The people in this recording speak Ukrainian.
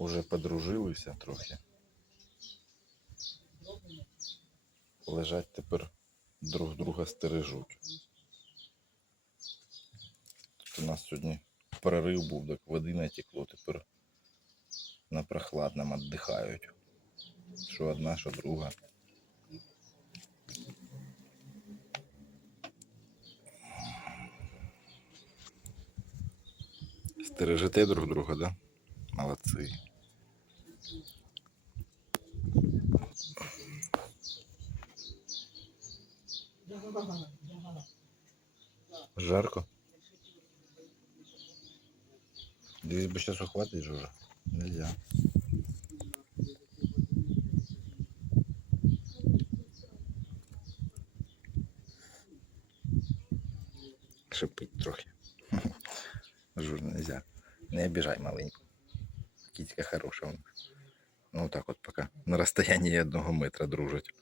Уже подружилися трохи. Лежать тепер друг друга стережуть. Тут у нас сьогодні перерив був, так води натекло, тепер на прохладному віддихають. Що одна, що друга. Стережете друг друга, да? Молодці. Жарко. Дивись, бо сейчас ухватить же уже. Нельзя. Шипить трохи. Жур нельзя. Не обижай маленьку. Кітька хороша у них. Ну так от поки на розстоянні одного метра дружать.